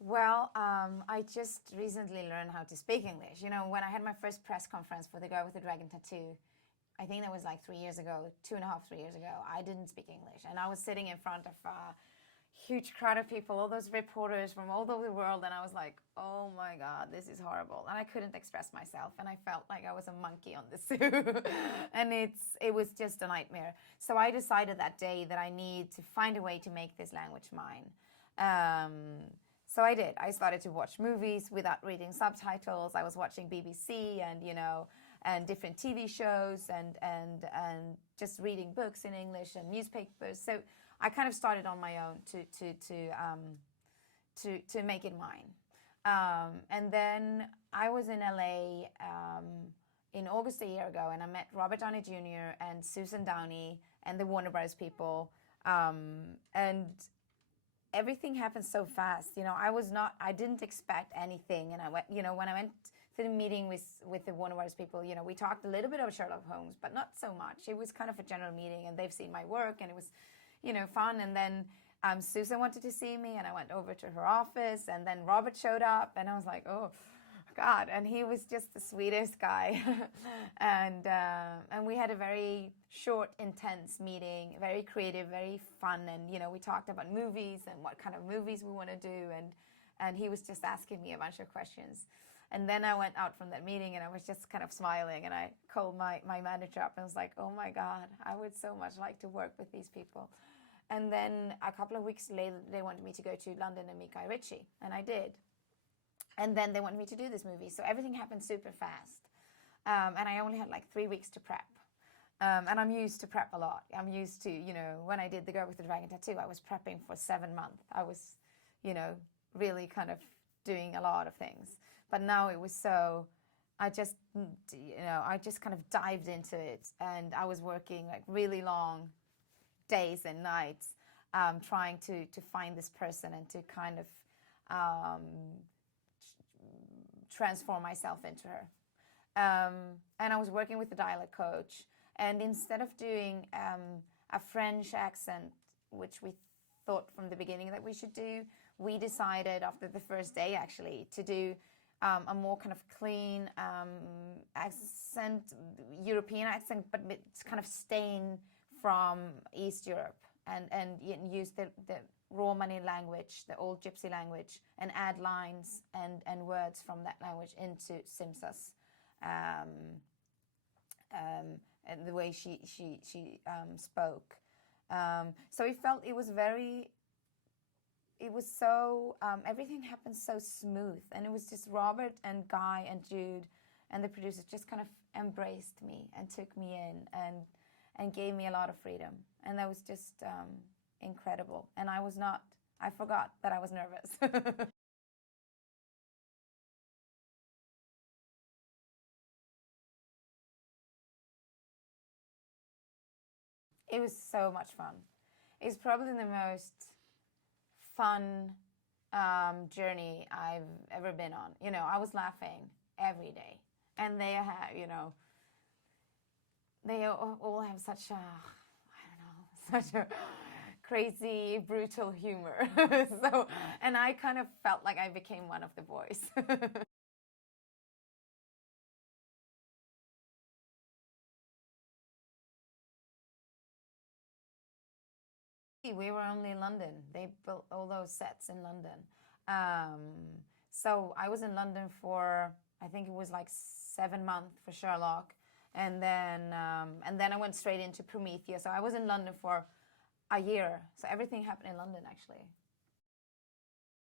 Well, I just recently learned how to speak English. You know, when I had my first press conference for The Girl with the Dragon Tattoo, I think that was like 3 years ago, 2.5, 3 years ago, I didn't speak English. And I was sitting in front of a huge crowd of people, all those reporters from all over the world. And I was like, oh my God, this is horrible. And I couldn't express myself. And I felt like I was a monkey on the zoo. And it was just a nightmare. So I decided that day that I need to find a way to make this language mine. So I did. I started to watch movies without reading subtitles. I was watching BBC and, and different TV shows and just reading books in English and newspapers. So I kind of started on my own to make it mine. And then I was in LA in August a year ago, and I met Robert Downey Jr. and Susan Downey and the Warner Bros. People. And everything happened so fast. I didn't expect anything. And I went, when I went to the meeting with the Warner Bros. People, we talked a little bit of Sherlock Holmes, but not so much. It was kind of a general meeting, and they've seen my work, and it was, fun. And then Susan wanted to see me, and I went over to her office, and then Robert showed up, and I was like, oh God. And he was just the sweetest guy. and we had a very short, intense meeting, very creative, very fun. And, we talked about movies and what kind of movies we want to do. And he was just asking me a bunch of questions. And then I went out from that meeting, and I was just kind of smiling, and I called my manager up and was like, oh my God, I would so much like to work with these people. And then a couple of weeks later, they wanted me to go to London and meet Guy Ritchie, and I did. And then they wanted me to do this movie. So everything happened super fast. And I only had like 3 weeks to prep. And I'm used to prep a lot. I'm used to, when I did The Girl with the Dragon Tattoo, I was prepping for 7 months. I was, really kind of doing a lot of things. But now it was so, I just kind of dived into it. And I was working like really long days and nights, trying to find this person and to kind of transform myself into her. And I was working with a dialect coach. And instead of doing a French accent, which we thought from the beginning that we should do, we decided after the first day actually to do a more kind of clean accent, European accent, but it's kind of staying from East Europe, and use the Romani language, the old gypsy language, and add lines and words from that language into Simsa's and the way she spoke. So it felt everything happened so smooth, and it was just Robert and Guy and Jude and the producers just kind of embraced me and took me in and gave me a lot of freedom, and that was just incredible. And I forgot that I was nervous. It was so much fun. It's probably the most fun journey I've ever been on. I was laughing every day, and they have, they all have such such a crazy, brutal humor. And I kind of felt like I became one of the boys. We were only in London. They built all those sets in London. So I was in London for, I think it was like 7 months for Sherlock. And then I went straight into Prometheus. So I was in London for a year. So everything happened in London, actually.